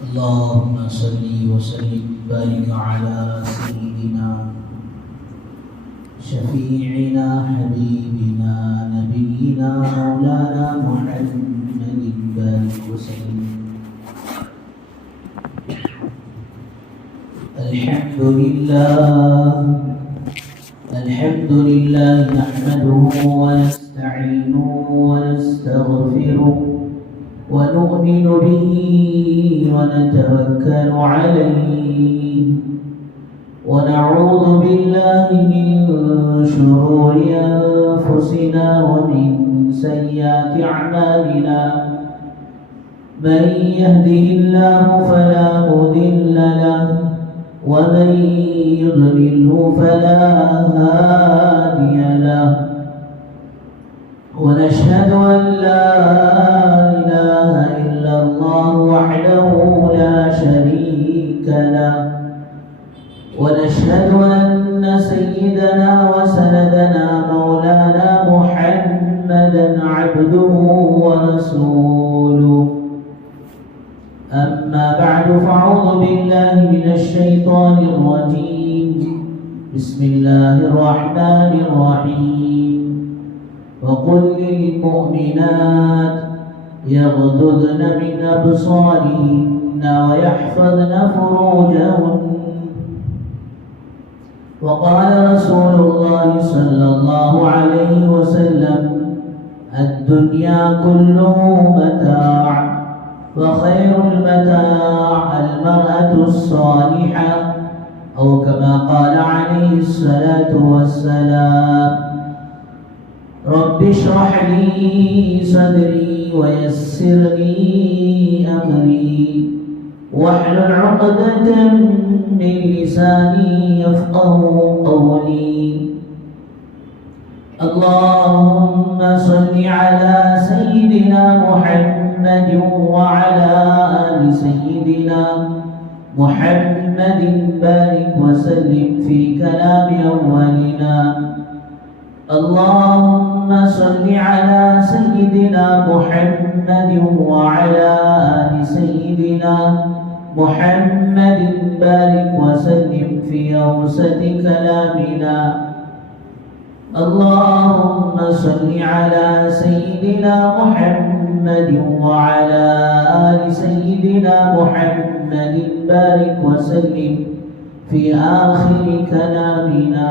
اللهم صل وسلم وبارك على سيدنا شفيعنا حبيبنا نبينا مولانا محمد بارك وسلم. الحمد لله نحمده ونستعينه ونستغفره ونؤمن به ونتوكل عليه ونعوذ بالله من شرور أنفسنا ومن سيئات أعمالنا. من يهده الله فلا مضل له ومن يضلله فلا هادي له. ونشهد أن لا إله إلا الله وحده لا شريك له. ونشهد أن سيدنا وسندنا مولانا محمدا عبده ورسوله. أما بعد فأعوذ بالله من الشيطان الرجيم. بسم الله الرحمن الرحيم. وقل للمؤمنات يغضضن من أبصارهن ويحفظن فروجهن. وقال رسول الله صلى الله عليه وسلم: الدنيا كله متاع وخير المتاع المرأة الصالحة، أو كما قال عليه الصلاة والسلام. رب اشرح لي صدري ويسر لي أمري واحلل عقدة من لساني يفقه قولي. اللهم صل على سيدنا محمد وعلى آل سيدنا محمد بارك وسلم في كلام أولنا. اللهم صل على سيدنا محمد وعلى آل سيدنا محمد بارك وسلم في أوسط كلامنا. اللهم صل على سيدنا محمد وعلى آل سيدنا محمد بارك وسلم في آخر كلامنا.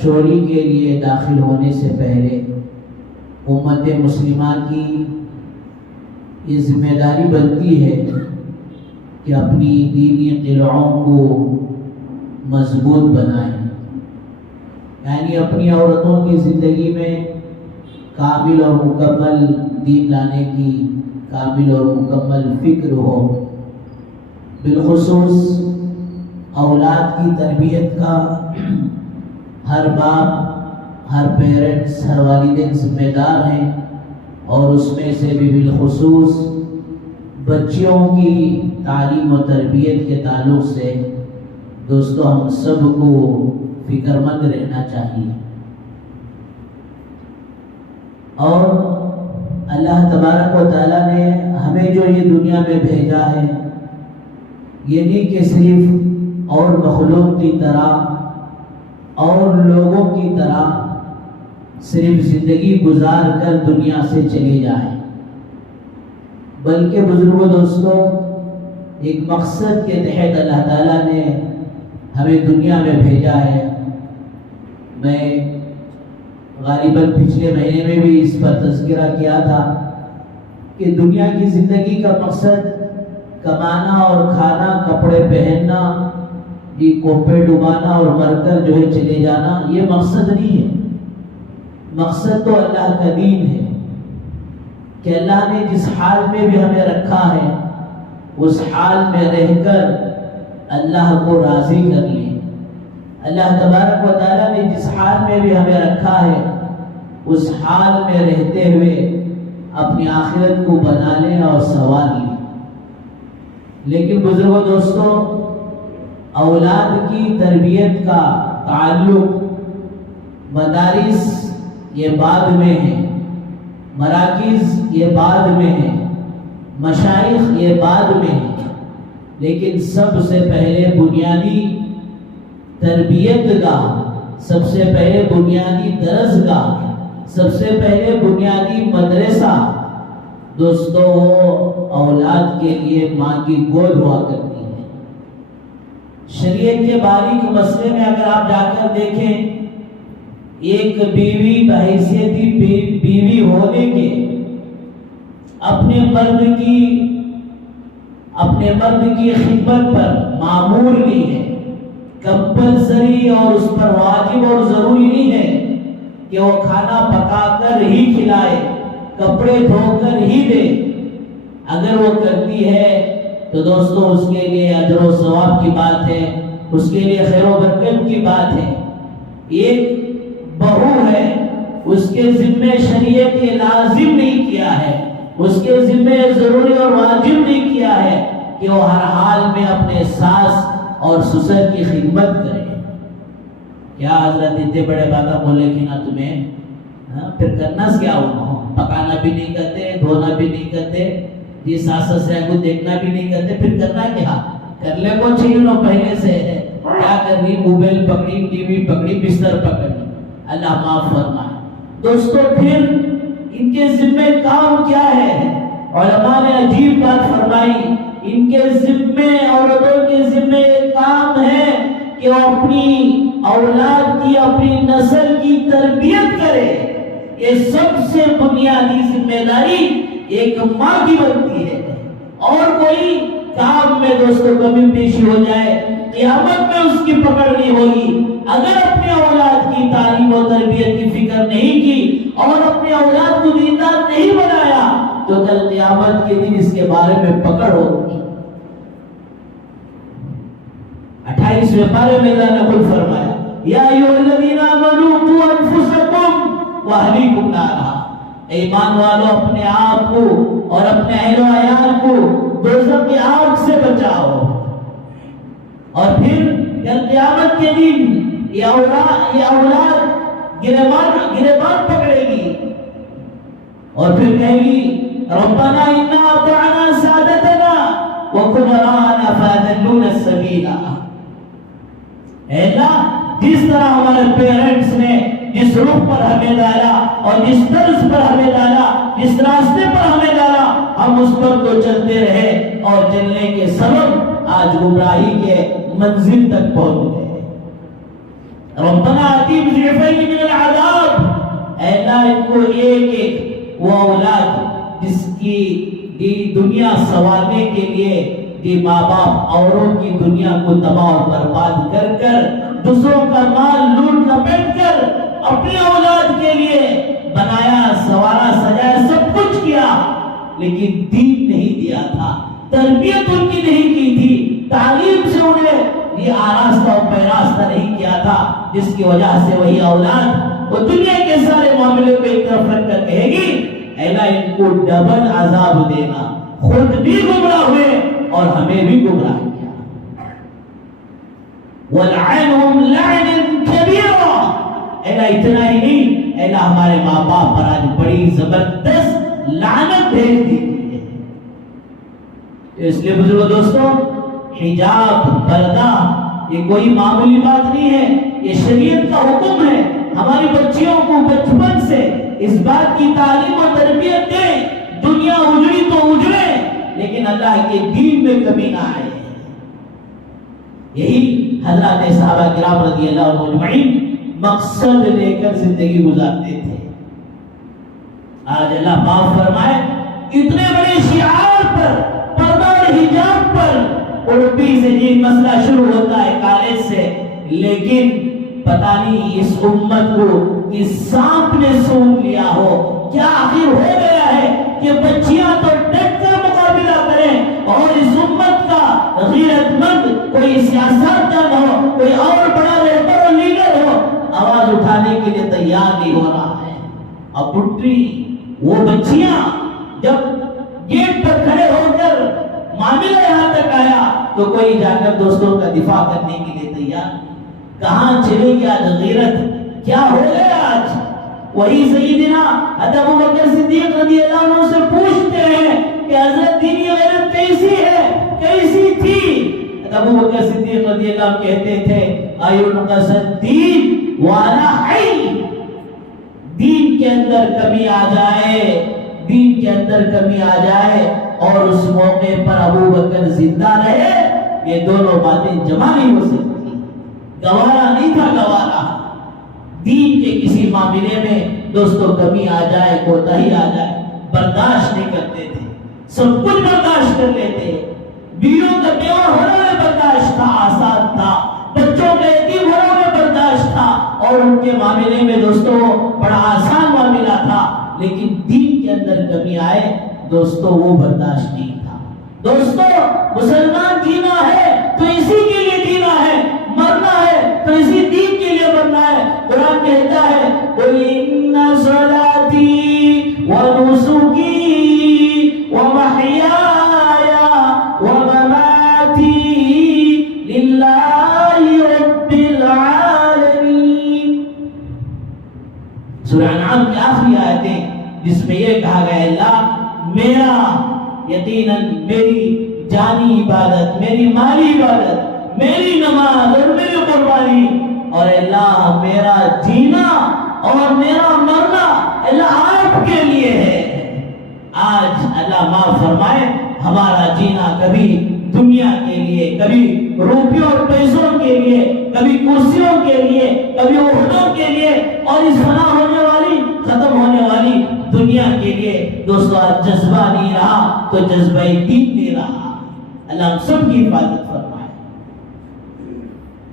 چوری کے لیے داخل ہونے سے پہلے امت مسلمہ کی یہ ذمہ داری بنتی ہے کہ اپنی دینی قلعوں کو مضبوط بنائیں، یعنی اپنی عورتوں کی زندگی میں کامل اور مکمل دین لانے کی کامل اور مکمل فکر ہو۔ بالخصوص اولاد کی تربیت کا ہر باپ، ہر پیرنٹس، ہر والدین ذمہ دار ہیں، اور اس میں سے بھی بالخصوص بچیوں کی تعلیم و تربیت کے تعلق سے دوستو ہم سب کو فکر مند رہنا چاہیے۔ اور اللہ تبارک و تعالیٰ نے ہمیں جو یہ دنیا میں بھیجا ہے، یہ نہیں کہ صرف اور مخلوق کی طرح اور لوگوں کی طرح صرف زندگی گزار کر دنیا سے چلے جائیں، بلکہ بزرگوں دوستوں ایک مقصد کے تحت اللہ تعالیٰ نے ہمیں دنیا میں بھیجا ہے۔ میں غالباً پچھلے مہینے میں بھی اس پر تذکرہ کیا تھا کہ دنیا کی زندگی کا مقصد کمانا اور کھانا، کپڑے پہننا، یہ کوپے ڈبانا اور مر کر جو ہے چلے جانا، یہ مقصد نہیں ہے۔ مقصد تو اللہ کا دین ہے کہ اللہ نے جس حال میں بھی ہمیں رکھا ہے اس حال میں رہ کر اللہ کو راضی کر لی۔ اللہ تبارک و تعالیٰ نے جس حال میں بھی ہمیں رکھا ہے اس حال میں رہتے ہوئے اپنی آخرت کو بنا لیں اور سنوار لیں۔ لیکن بزرگوں دوستوں، اولاد کی تربیت کا تعلق مدارس یہ بعد میں ہے، مراکز یہ بعد میں ہے، مشائخ یہ بعد میں ہے، لیکن سب سے پہلے بنیادی تربیت گاہ، سب سے پہلے بنیادی درس گاہ، سب سے پہلے بنیادی مدرسہ دوستو اولاد کے لیے ماں کی گود ہوا کرتی ہے۔ شریعت کے باریک مسئلے میں اگر آپ جا کر دیکھیں، ایک بیوی بحیثیت بیوی ہونے کے اپنے مرد کی خدمت پر معمور نہیں ہے، کمپلسری اور اس پر واجب اور ضروری نہیں ہے کہ وہ کھانا پکا کر ہی کھلائے، کپڑے دھو کر ہی دے۔ اگر وہ کرتی ہے تو دوستو اس کے لیے اجر و ثواب کی بات ہے، اس کے لیے خیر و برکت کی بات ہے۔ ایک بہو ہے، اس کے ذمہ شریعت یہ لازم نہیں کیا ہے، اس کے ذمہ ضروری اور واجب نہیں کیا ہے کہ وہ ہر حال میں اپنے ساس اور سسر کی خدمت کرے۔ کیا حضرت اتنے بڑے باتیں بولے کہ نہ تمہیں پھر کرنا کیا ہونا، پکانا بھی نہیں کرتے، دھونا بھی نہیں کرتے، جی ساس سسر کو دیکھنا بھی نہیں کرتے، پھر کرنا کیا؟ کر لے کو چاہیے نو پہلے سے ہے، کیا کر رہی؟ موبائل پکڑی، ٹی وی پکڑی، بستر پکڑی۔ اللہ معاف فرمائے۔ دوستو پھر ان کے ذمہ کام کیا ہے؟ علماء نے عجیب بات فرمائی، ان کے ذمہ، عورتوں کے ذمہ کام ہے کہ وہ اپنی اولاد کی، اپنی نسل کی تربیت کرے۔ یہ سب سے بنیادی ذمہ داری ایک ماں کی بنتی ہے۔ اور کوئی کام میں دوستو کمی پیشی ہو جائے، قیامت میں اس کی پکڑ نہیں ہوگی۔ اگر اپنے اولاد کی تعلیم و تربیت کی فکر نہیں کی اور اپنے اولاد کو دیندار نہیں بنایا تو کل قیامت کے دن اس کے بارے میں پکڑ ہوگی۔ 28ویں پارے میں اللہ نے خود فرمایا، یا ایھا الذین آمنوا قوا انفسکم واہلیکم نارا، ایمان والو اپنے آپ کو اور اپنے اہل و عیال کو دوزخ کی آگ سے بچاؤ۔ اور پھر کل قیامت کے دن یہ اولاد گریبان پکڑے گی اور پھر کہے گی ربنا انا اطعنا سادتنا وکبراءنا فاضلونا السبیل۔ اے اللہ، جس طرح ہمارے پیرنٹس نے جس رخ پر ہمیں ڈالا اور جس طرز پر ہمیں ڈالا، جس راستے پر ہمیں ڈالا، ہم اس پر تو چلتے رہے اور چلنے کے سبب آج گمراہی کے منزل تک پہنچ گئے۔ ربنا آتihim ضعفین من العذاب، اے اللہ ان کو ایک ایک وہ اولاد جس کی دنیا سنوارنے کے لیے یہ ماں باپ اوروں کی دنیا کو تباہ و برباد کر کر دوسروں کا مال لوٹ لپیٹ کر اپنی اولاد کے لیے بنایا سوارا سجایا سب کچھ کیا، لیکن دین نہیں دیا تھا، تربیت ان کی نہیں کی تھی، تعلیم سے انہیں یہ آراستہ و پیراستہ نہیں کیا تھا، جس کی وجہ سے وہی اولاد وہ دنیا کے سارے معاملے کو ایک طرف رکھ کر کہے گی اے اللہ ان کو ڈبل عذاب دینا، خود بھی گمراہ ہوئے اور ہمیں بھی گمراہ کیا۔ وَلْعَنْهُمْ لَعْنًا كَبِيرًا، اے اللہ اتنا ہی نہیں، اے اللہ ہمارے ماں باپ پر آج بڑی زبردست لعنت بھیج دی ہے۔ اس لیے بزرگوں دوستوں، حجاب پردہ یہ کوئی معمولی بات نہیں ہے، یہ شریعت کا حکم ہے۔ ہماری بچیوں کو بچپن سے اس بات کی تعلیم و تربیت دیں، دنیا اجڑی تو اجڑے لیکن اللہ کے دین میں کمی نہ آئے۔ یہی حضرات صحابہ کرام رضی اللہ عنہم اجمعین مقصد لے کر زندگی گزارتے تھے۔ آج اللہ معاف فرمائے، اتنے بڑے شعار پر، پردہ اور حجاب پر اڑپی سے یہ مسئلہ شروع ہوتا ہے کالج سے، لیکن پتہ نہیں اس امت کو اس سانپ نے سونگ لیا ہو، کیا آخر ہو گیا ہے کہ بچیاں تو ڈٹ کر مقابلہ کریں اور اس امت کا غیرت مند کوئی سیاستدان ہو، کوئی اور بڑا رہبر اور لیڈر ہو، آواز اٹھانے کے لیے تیار نہیں ہو رہا ہے۔ اب پٹری وہ بچیاں جب گیٹ پر کھڑے ہو کر معاملہ یہاں تک آیا تو کوئی جا کر دوستوں کا دفاع کرنے کے لیے تیار، کہاں چلے گیا غیرت، کیا ہو گیا آج؟ وہی سیدنا حضرت ابوبکر صدیق رضی اللہ عنہ سے پوچھتے ہیں کہ حضرت دینی غیرت کیسی ہے، کیسی تھی؟ حضرت ابوبکر صدیق رضی اللہ عنہ کہتے تھے ایُنقص الدین وانا حی، دین کے اندر کمی آ جائے، دین کے اندر کمی آ جائے اور اس موقع پر ابوبکر زندہ رہے، یہ دونوں باتیں جمع نہیں ہو سکتی۔ گوارا نہیں تھا، گوارا دین کے کسی معاملے میں دوستوں کمی آ جائے، کوتاہی آ جائے، برداشت نہیں کرتے تھے، سب کچھ برداشت کر لیتے۔ بیویوں کا بیوہ ہونا میں برداشت تھا، آسان تھا، بچوں کا یتیم ہونا میں برداشت تھا، اور ان کے معاملے میں دوستوں بڑا آسان معاملہ تھا، لیکن دین کے اندر کمی آئے دوستوں وہ برداشت نہیں تھا۔ دوستوں مسلمان جینا ہے تو اسی کے لیے جینا ہے، مرنا ہے تو اسی دین کے لیے مرنا ہے۔ قرآن کہتا ہے قُلْ إِنَّ صَلَاتِي وَنُسُكِي وَمَحْيَايَ وَمَمَاتِي لِلَّهِ رَبِّ الْعَالَمِينَ۔ سورہ انعام کی آخری آیتیں جس میں یہ کہا گیا اللہ میرا یقیناً میری جانی عبادت، میری مالی عبادت، میری نماز اور میری قربانی اور اللہ میرا جینا اور میرا مرنا اللہ آپ کے لیے ہے۔ آج اللہ معاف فرمائے ہمارا جینا کبھی دنیا کے لیے، کبھی روپیوں اور پیسوں کے لیے، کبھی کرسیوں کے لیے، کبھی عہدوں کے لیے اور اس فنا ہونے والی ختم ہونے والی دنیا کے لیے دوستو آج جذبہ نہیں رہا تو جذبہ دین نہیں رہا۔ اللہ ہم سب کی حفاظت فرمائے۔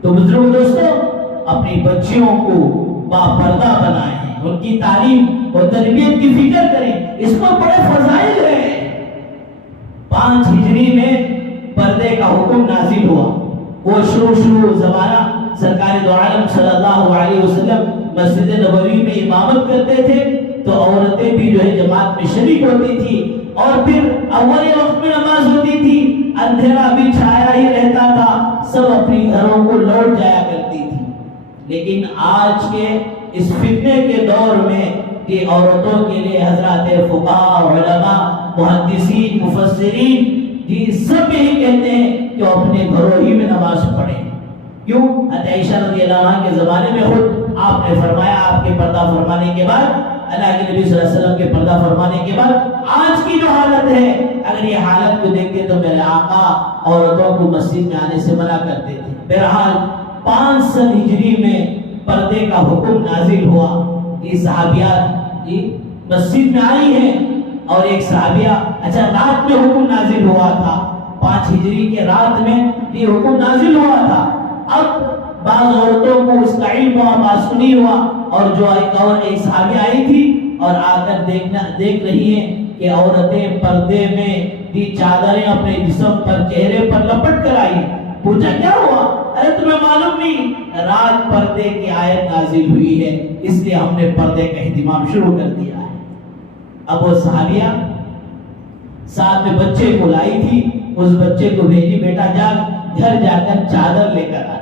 تو بزرگ دوستو اپنی بچیوں کو باپردہ بنائیں، ان کی تعلیم اور تربیت کی فکر کریں، اس پر بڑے فضائل ہیں۔ 5 ہجری میں پردے کا حکم نازل ہوا، وہ شروع زمانہ سرکار دو عالم صلی اللہ علیہ وسلم مسجد نبوی میں امامت کرتے تھے تو عورتیں بھی جو ہے جماعت میں شریک ہوتی تھی، اور پھر اول وقت میں نماز ہوتی تھی، اندھیرا بھی چھایا ہی رہتا تھا، سب اپنی گھروں کو لوٹ جایا کرتی تھی۔ لیکن آج کے اس فتنے کے دور میں یہ عورتوں کے لیے حضرات فقہاء، علماء، محدثین، مفسرین یہ سب یہی کہتے ہیں کہ اپنے گھروں ہی میں نماز پڑھیں۔ کیوں؟ حضرت عائشہ رضی اللہ عنہا کے زمانے میں خود آپ نے فرمایا، آپ کے پردہ فرمانے کے بعد، اللہ کے نبی صلی اللہ علیہ وسلم کے پردہ فرمانے کے بعد آج کی جو حالت ہے، اگر یہ حالت کو دیکھتے تو میرے آقا عورتوں کو مسجد میں آنے سے منع کرتے تھے۔ بہرحال 500 ہجری میں پردے کا حکم نازل ہوا. یہ صحابیات مسجد میں آئی ہیں اور ایک صحابیہ اچھا رات میں حکم نازل ہوا تھا 5 ہجری کے رات میں یہ حکم نازل ہوا تھا. اب بعض عورتوں کو اس کا علم ہوا, باسنی ہوا, اور جو ایک صحابیہ آئی تھی اور آ کر دیکھ رہی ہیں کہ عورتیں پردے میں یہ چادریں اپنے جسم پر چہرے پر لپٹ کر آئی. پوچھا کیا ہوا؟ ارے تمہیں معلوم نہیں رات پردے کی آیت نازل ہوئی ہے اس لیے ہم نے پردے کا اہتمام شروع کر دیا ہے. اب وہ صحابیہ ساتھ میں بچے کو لائی تھی, اس بچے کو بھیجی بیٹا جا گھر جا کر چادر لے کر آنا.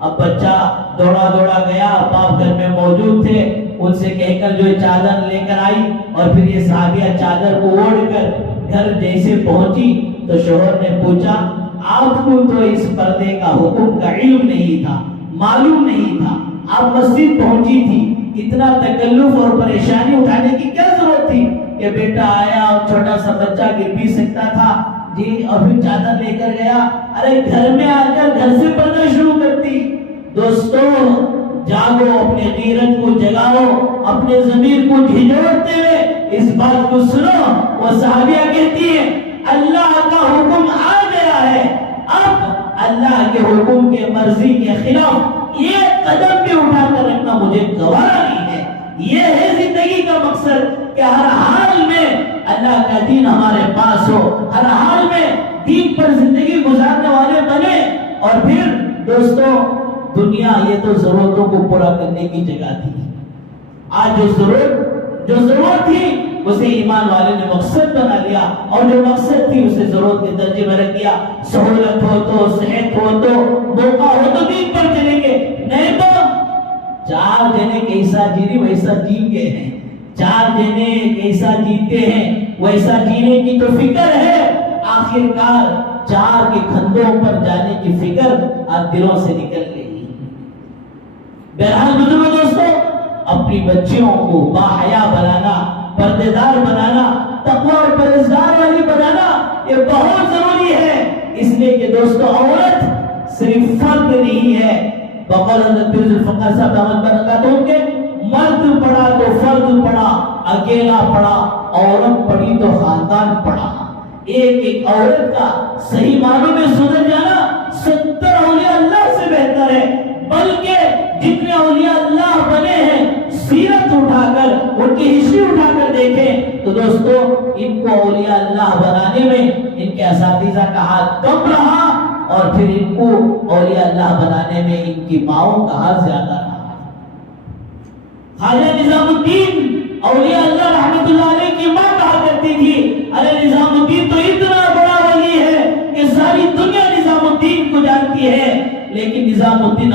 اب بچہ دوڑا گیا, باپ گھر میں موجود تھے, ان سے کہہ کر جو چادر لے کر آئی اور پھر یہ صحابیہ چادر کو اوڑھ کر گھر جیسے پہنچی تو شوہر نے پوچھا آپ کو تو اس پردے کا حکم کا علم نہیں تھا, معلوم نہیں تھا, آپ مسجد پہنچی تھی, اتنا تکلف اور پریشانی اٹھانے کی کیا ضرورت تھی کہ بیٹا آیا اور چھوٹا سا بچہ گر بھی سکتا تھا اور پھر چادر لے کر گیا. ارے گھر میں آ کر گھر سے پڑھنا شروع کرتی. دوستو جاگو, اپنے غیرت کو جگاؤ, اپنے ضمیر کو جھنجھوڑتے ہوئے اس بات کو سنو. وہ صحابیہ کہتی ہے اللہ کا حکم آ گیا ہے, اب اللہ کے حکم کے مرضی کے خلاف یہ قدم بھی اٹھا کر رکھنا مجھے گوارا نہیں ہے. یہ ہے زندگی کا مقصد کہ ہر حال میں اللہ کا دین ہمارے پاس ہو, ہر حال میں دین پر زندگی گزارنے والے بنے. اور پھر دوستو دنیا یہ تو ضرورتوں کو پورا کرنے کی جگہ تھی. آج جو ضرورت تھی اسے ایمان والے نے مقصد بنا لیا, اور جو مقصد تھی اسے ضرورت کے درجے میں رکھ دیا. سہولت ہو تو, صحت ہو تو, موقع ہو تو دین پر چلیں گے, نہیں تو 4 جنے کیسا جینے ویسا جین گئے ہیں, 4 جنے کیسا جیتے ہیں ویسا جینے کی تو فکر ہے, آخرکار 4 کے کھندوں پر جانے کی فکر آپ دلوں سے نکل گئی. بہرحال بزرگوں دوستو, اپنی بچیوں کو باحیا بنانا, پردے دار بنانا, تقوی اور پرہیزگار والی بنانا یہ بہت ضروری ہے. اس لیے کہ دوستو عورت صرف فرد نہیں ہے. بقول حضرت پیر ذوالفقار صاحب دامت برکاتہ کے مرد پڑا تو فرد پڑا, اکیلا پڑا, عورت پڑی تو خاندان پڑا. ایک عورت کا صحیح معنوں میں سدھر جانا 70 اولیاء اللہ سے بہتر ہے. بلکہ جتنے اولیاء اللہ بنے ہیں سیرت اٹھا کر, ان کی ہسٹری اٹھا کر دیکھیں تو دوستو ان کو اولیاء اللہ بنانے میں ان کے اساتذہ کا ہاتھ کم رہا, اور پھر ان کو اولیاء اللہ بنانے میں ان کی ماؤں کا ہاتھ زیادہ رہا. خواجہ نظام الدین اولیاء اللہ رحمت اللہ علیہ کی ماں کہا کرتی تھی ارے نظام الدین تو اتنا بڑا ولی ہے کہ ساری دنیا نظام الدین کو جانتی ہے, لیکن نظام الدین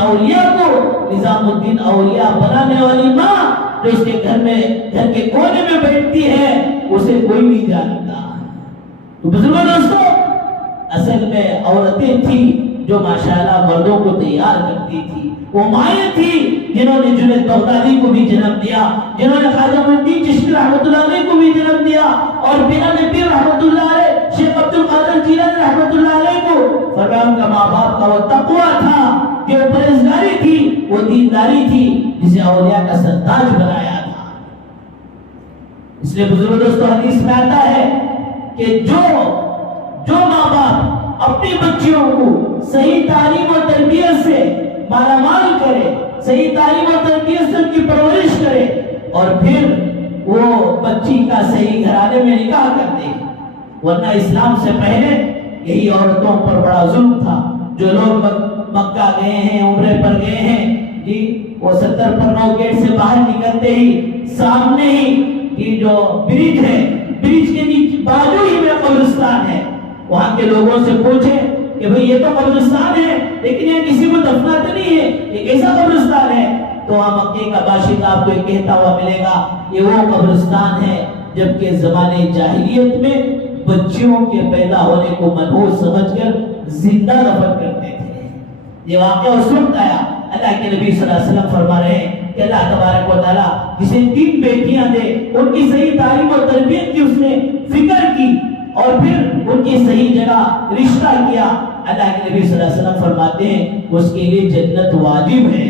اولیاء بنانے والی ماں جو اس کے گھر کے کونے میں بیٹھتی ہے اسے کوئی نہیں جانتا. تو بزرگوں دوستو اصل میں عورتیں تھیں جو ماشاءاللہ مردوں کو تیار کرتی تھی. وہ مائیں تھی جنہوں نے جنید بغدادی کو بھی جنم دیا, جنہوں نے خواجہ معین الدین چشتی رحمۃ اللہ علیہ کو بھی جنم دیا, اور بنا نبی رحمۃ اللہ علیہ, شیخ عبد القادر جیلانی رحمۃ اللہ علیہ کو فرمایا ان کا ماں باپ کا وہ تقوی تھا, جو پرہیزگاری تھی, وہ دینداری تھی, جسے اولیاء کا سرتاج بنایا تھا. اس لیے بزرگوں دوستو حدیث میں آتا ہے کہ جو ماں باپ اپنی بچیوں کو صحیح تعلیم و تربیت سے مالا مال کرے, صحیح تعلیم و تربیت سے ان کی پرورش کرے, اور پھر وہ بچی کا صحیح گھرانے میں نکاح کر دے. ورنہ اسلام سے پہلے یہی عورتوں پر بڑا ظلم تھا. جو لوگ مکہ گئے ہیں, عمرے پر گئے ہیں جی, وہ 70 پر 9 گیٹ سے باہر نکلتے ہی سامنے ہی جو برج ہے, برج کے نیچے بازو ہی میں قبرستان ہے. وہاں کے لوگوں سے پوچھیں کہ بھئی یہ تو قبرستان ہے لیکن یہ کسی کو دفناتے نہیں ہے, یہ کیسا قبرستان ہے؟ تو وہاں مکے کا باشندہ آپ کو کہتا ہوا ملے گا یہ وہ قبرستان ہے جبکہ زمانے جاہلیت میں بچیوں کے پیدا ہونے کو منحوس سمجھ کر زندہ دفن کرتے تھے. یہ واقعہ اس وقت آیا, اللہ کے نبی صلی اللہ علیہ وسلم فرما رہے ہیں کہ اللہ تبارک و تعالیٰ جسے 3 بیٹیاں دے, ان کی صحیح تعلیم و تربیت کی اس نے فکر کی, اور پھر ان کی صحیح جگہ رشتہ کیا. اللہ کے نبی صلی اللہ علیہ وسلم فرماتے ہیں اس کے لیے جنت واجب ہے.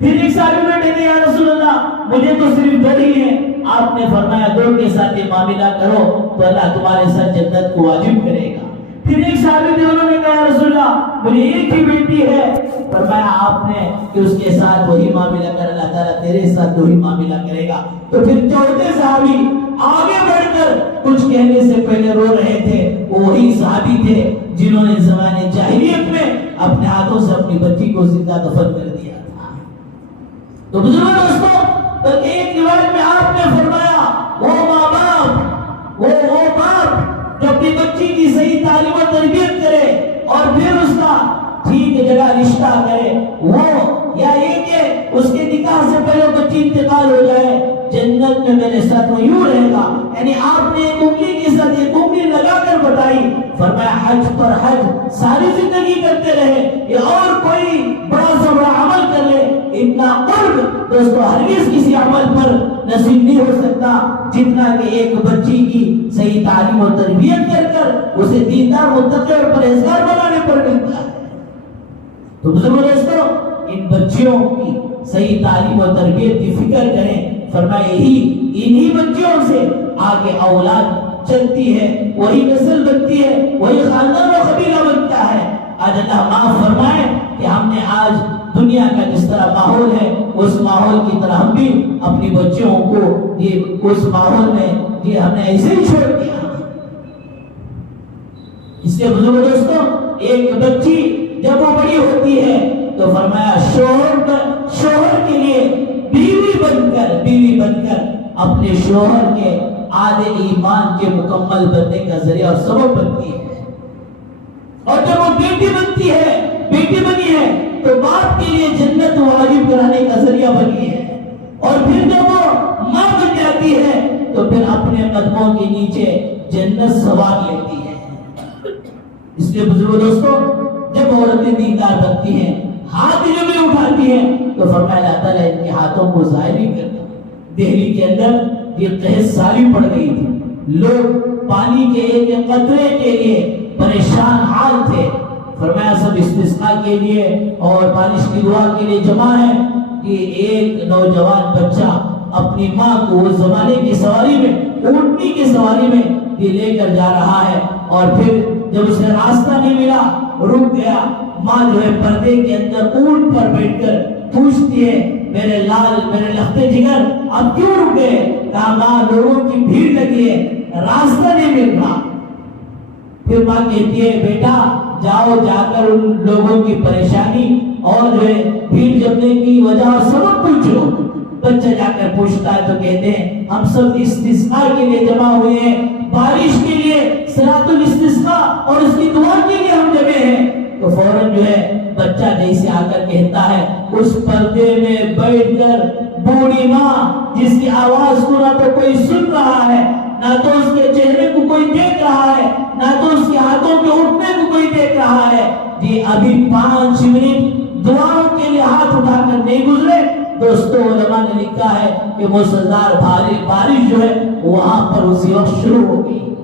پھر ایک صحابی بیٹھے تھے، یا رسول اللہ مجھے تو صرف 2 ہی ہیں. آپ نے فرمایا 2 کے ساتھ یہ معاملہ کرو تو اللہ تمہارے ساتھ جنت کو واجب کرے گا. پھر ایک صحابی تھے، انہوں نے کہا یا رسول اللہ مجھے 1 ہی بیٹی ہے. فرمایا آپ نے کہ اس کے ساتھ وہی معاملہ کر، اللہ تعالیٰ تیرے ساتھ وہی معاملہ کرے گا. تو پھر 4تھے صحابی آگے بڑھ کر کچھ کہنے سے پہلے رو رہے تھے. وہی صحابی تھے جنہوں نے زمانے جاہلیت میں اپنے ہاتھوں سے اپنی بچی کو زندہ دفن کر دیا تھا. تو بزرگوں دوستوں، تو ایک روایت میں آپ نے فرمایا وہ ماں باپ، وہ باپ جو اپنی بچی کی صحیح تعلیم و تربیت کرے اور پھر اس کا ٹھیک جگہ رشتہ کرے، وہ یا یہ کہ اس کے نکاح سے پہلے بچی انتقال ہو جائے، جنت میں میرے ساتھ وہ یوں رہے گا. یعنی آپ نے ایک انگلی کے ساتھ ایک انگلی لگا کر بتائی. فرمایا حج پر حج ساری زندگی کرتے رہے یا اور کوئی بڑا سا بڑا عمل کر لے، اتنا قرب دوستو ہرگز کسی عمل پر نصیب نہیں ہو سکتا جتنا کہ ایک بچی کی صحیح تعلیم و تربیت کر اسے دیندار متقی اور پرہیزگار بنانے پر ملتا ہے. تو بزرگوں دوستو، ان بچیوں کی صحیح تعلیم و تربیت کی فکر کریں. فرمایا انہی بچیوں سے آگے اولاد چلتی ہے، وہی نسل بنتی ہے، وہی خاندان و قبیلہ بنتا ہے. آج اللہ معاف فرمائے کہ ہم نے آج دنیا کا جس طرح ماحول ہے اس ماحول کی طرح ہم بھی اپنی بچیوں کو یہ اس ماحول میں یہ ہم نے ایسے ہی چھوڑ دیا. اس لیے بزرگوں دوستوں، ایک بچی جب وہ بڑی ہوتی ہے تو فرمایا شوہر کے لیے بیوی بن کر اپنے شوہر کے آدھے ایمان کے مکمل بننے کا ذریعہ اور سبب بنتی ہے. اور جب وہ بیٹی بنی ہے تو باپ کے لیے جنت واجب کرانے کا ذریعہ بنی ہے. اور پھر جب وہ ماں بن جاتی ہے تو پھر اپنے قدموں کے نیچے جنت سوار لیتی ہے. اس لیے بزرگوں دوستوں، جب عورتیں دیندار بنتی ہیں، ہاتھ جب میں اٹھاتی ہیں تو فرمایا اللہ تعالیٰ ان کے ہاتھوں کو ضائع نہیں کرتا. دہلی کے اندر یہ قحط سالی پڑ گئی تھی، لوگ پانی کے ایک قطرے کے لیے پریشان حال تھے. فرمایا سب استسقاء کے لیے اور بارش کی دعا کے لیے جمع ہے کہ ایک نوجوان بچہ اپنی ماں کو اس زمانے کی سواری میں، اونٹنی کی سواری میں یہ لے کر جا رہا ہے. اور پھر جب اسے راستہ نہیں ملا رک گیا. ماں جو ہے پردے کے اندر اونٹ پر بیٹھ کر پوچھتی ہے میرے لال، میرے لختے جگر آپ کیوں رک گئے؟ کہا ماں لوگوں کی بھیڑ لگی ہے، راستہ نہیں مل رہا. پھر ماں کہتی ہے بیٹا جاؤ، جا کر ان لوگوں کی پریشانی اور جو ہے بھیڑ جمنے کی وجہ اور سبب پوچھو. بچہ جا کر پوچھتا ہے تو کہتے ہیں ہم سب استسقاء کے لیے جمع ہوئے ہیں، بارش کے لیے، صلاۃ الاستسقاء اور اس کی دعا کے لیے ہم جمع ہیں. تو فوراً جو ہے بچہ جیسے آ کر کہتا ہے اس پردے میں بیٹھ کر بوڑھی ماں جس کی آواز کو نہ تو کوئی سن رہا ہے، نہ تو اس کے چہرے کو کوئی دیکھ رہا ہے، نہ تو اس کے ہاتھوں کے اٹھنے کو کوئی دیکھ رہا ہے، جی ابھی 5 منٹ دعاؤں کے لیے ہاتھ اٹھا کر نہیں گزرے. دوستو علماء نے لکھا ہے کہ موسلادھار بارش جو ہے وہاں پر اسی وقت شروع ہو گئی.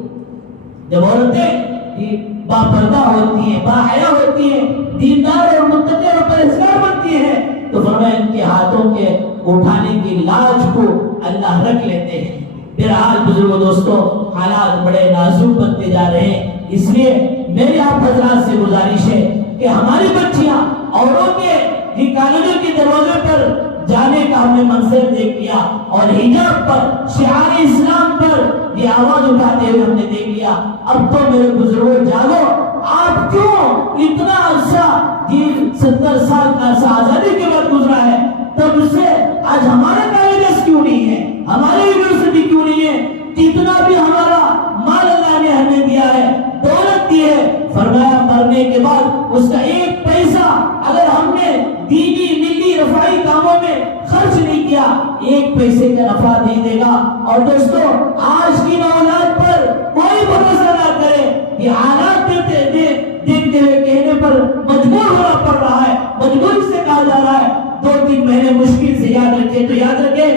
جب عورتیں با پردہ ہوتی ہیں، با حیا ہوتی ہیں، دیندار اور متقی اور پرہیزگار بنتی ہیں تو فرمایا ان کے ہاتھوں کے اٹھانے کی لاج کو اللہ رکھ لیتے ہیں. بہرحال بزرگوں دوستوں، حالات بڑے نازک بنتے جا رہے ہیں. اس لیے میری آپ حضرات سے گزارش ہے کہ ہماری بچیاں اوروں کے کالجوں کے دروازے پر جانے کا ہم نے منظر دیکھ لیا اور حجاب پر، شعار اسلام پر یہ آواز اٹھاتے ہوئے ہم نے دیکھ لیا. اب تو میرے بزرگوں جاگو، آپ کیوں اتنا عرصہ 70 سال کا عرصہ آزادی کے بعد گزرا ہے تب سے آج ہمارے کالجز کیوں نہیں ہے، ہماری یونیورسٹی کیوں نہیں ہے؟ جتنا بھی ہمارا مال اللہ نے ہمیں دیا ہے، دولت دی ہے، فرمایا مرنے کے بعد اس کا 1 پیسہ اگر ہم نے دینی ملی رفائی کاموں میں خرچ نہیں کیا 1 پیسے کا نفع نہیں دے گا. اور دوستو آج کی اولاد پر کوئی بھروسہ نہ کرے، یہ حالات دیکھتے ہوئے کہنے پر مجبور ہونا پڑ رہا ہے، مجبوری سے کہا جا رہا ہے. 2-3 مہینے مشکل سے یاد رکھے تو یاد رکھے،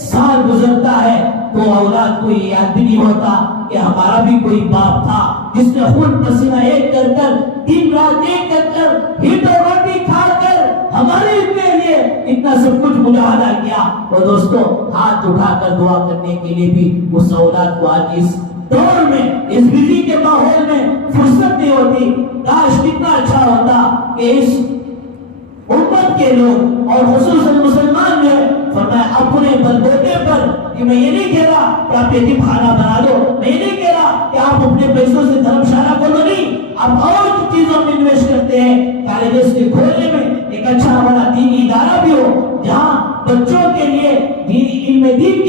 سال گزرتا ہے تو اولاد کو یہ یاد بھی نہیں ہوتا کہ ہمارا بھی کوئی باپ تھا جس نے خون پسینہ ایک کر دن رات ایک کر ہیٹ اور روٹی کھا کر ہمارے لیے اتنا سب کچھ مجاہدہ کیا. اور دوستو ہاتھ اٹھا کر دعا کرنے کے لیے بھی اس اولاد کو آج اس دور میں اس بجلی کے ماحول میں فرصت نہیں ہوتی. کاش کتنا اچھا ہوتا کہ اس امت کے لوگ اور خصوصاً مسلمان جو ہے فرمایا اپنے بلبوتے پر کہ میں یہ نہیں کہہ رہا کہ آپ یتیم خانہ بنا دو, میں یہ نہیں کہہ رہا کہ آپ اپنے پیسوں سے دھرم شالہ کھولو, نہیں, آپ اور چیزوں میں انویسٹ کرتے ہیں. کالجز کے کھولنے میں ایک اچھا ہمارا دینی ادارہ بھی ہو جہاں بچوں کے لیے علم دین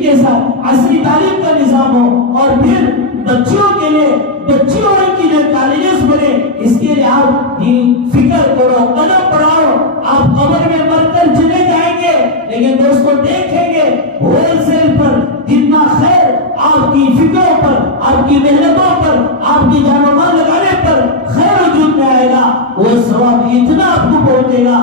کے ساتھ عصری تعلیم کا نظام ہو, اور پھر بچوں کے لیے بچیوں کی جو کالجز بنے, اس کے لیے آپ فکر کرو, قدم بڑھاؤ. آپ قبر میں مر کر چلے جائیں گے لیکن دوستوں دیکھیں گے ہول سیل پر جتنا خیر آپ کی فکروں پر, آپ کی محنتوں پر, آپ کی جان و مال لگانے پر خیر وجود میں آئے گا, وہ ثواب اتنا آپ کو پہنچے گا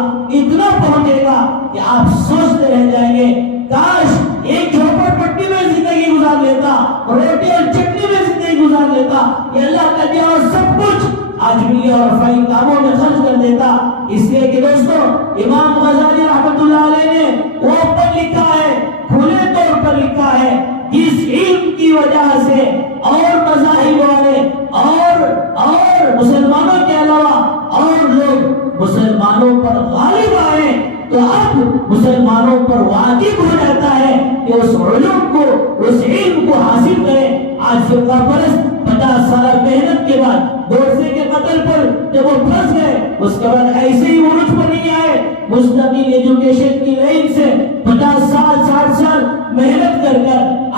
کہ آپ سوچتے رہ جائیں گے کاش ایک جھوپڑ پٹی میں زندگی گزار لیتا, روٹی اور چٹنی میں زندگی گزار لیتا, یہ اللہ کا دیا اور سب کچھ آج ملی اور رفائی کاموں میں خرچ کر دیتا. اس لیے کہ دوستو امام غزالی رحمت اللہ علیہ نے وہ پر لکھا ہے, کھلے طور پر لکھا ہے, اس علم کی وجہ سے اور مذاہب والے اور مسلمانوں کے علاوہ اور لوگ مسلمانوں پر غالب آئے تو اب مسلمانوں پر واجب ہو جاتا ہے کہ اس علوم کو, اس علم کو حاصل کریں. آج فرقہ پرست 50 سالہ محنت کے بعد گورسے کے قتل پر جب وہ پھنس گئے, اس کے بعد ایسے ہی عروج پر نہیں آئے, مستقل ایجوکیشن کی لائن سے 50 سال 60 سال محنت کر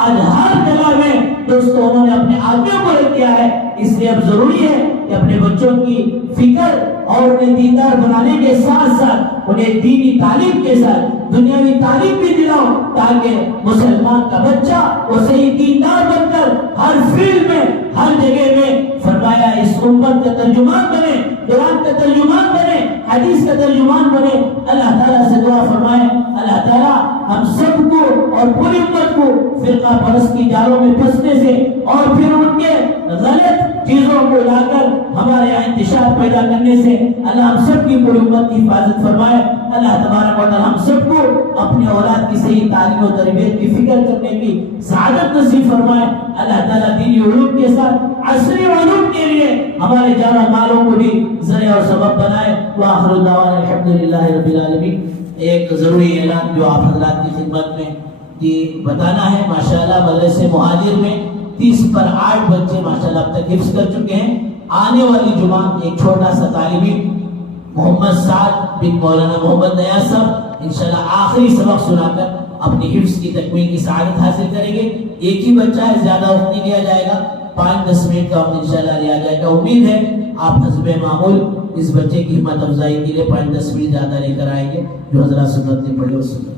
آج ہر جگہ میں دوستوں انہوں نے اپنے آدمیوں کو رکھ دیا ہے. اس لیے اب ضروری ہے کہ اپنے بچوں کی فکر اور انہیں دیندار بنانے کے ساتھ ساتھ انہیں دینی تعلیم کے ساتھ دنیاوی تعلیم بھی دلاؤ تاکہ مسلمان کا بچہ وہ صحیح دیندار بن کر ہر فیلڈ میں ہر جگہ میں فرمایا اس امت کا ترجمان بنے, قرآن کا ترجمان بنے, حدیث کا ترجمان بنے. اللہ تعالیٰ سے دعا فرمائے اللہ تعالیٰ ہم سب کو اور پوری امت کو فرقہ پرست کی جالوں میں پھنسنے سے اور پھر ان کے غلط چیزوں کو لا کر ہمارے یہاں انتشار پیدا کرنے سے اللہ ہم سب کی پوری امت کی حفاظت فرمائے. اللہ تبارک و تعالی ہم سب کو اپنے اولاد کی صحیح تعلیم و تربیت کی فکر کرنے کی سعادت نصیب فرمائے. اللہ تعالیٰ دینی علوم کے ساتھ عصری علوم کے لیے ہمارے جان و مالوں کو بھی ذریعہ اور سبب بنائے. وآخر دعوانا الحمدللہ رب العالمین. ایک ضروری اعلان جو آپ حضرات کی خدمت میں بتانا ہے, ماشاءاللہ مدرسے مہاجر میں 30 پر 8 بچے ماشاءاللہ اب تک حفظ کر چکے ہیں. آنے والی جمعہ ایک چھوٹا سا طالبی محمد سعد بن مولانا محمد نیاز صاحب انشاءاللہ آخری سبق سنا کر اپنی حفظ کی تکمیل کی سعادت حاصل کریں گے. ایک ہی بچہ ہے, زیادہ وقت نہیں لیا جائے گا, 5-10 منٹ کا وقت انشاءاللہ لیا جائے گا. امید ہے آپ حسب معمول اس بچے کی ہمت افزائی کے لیے 5-10 منٹ زیادہ لے کر آئیں گے. جو حضرات سنت نے پڑھی وہ سنت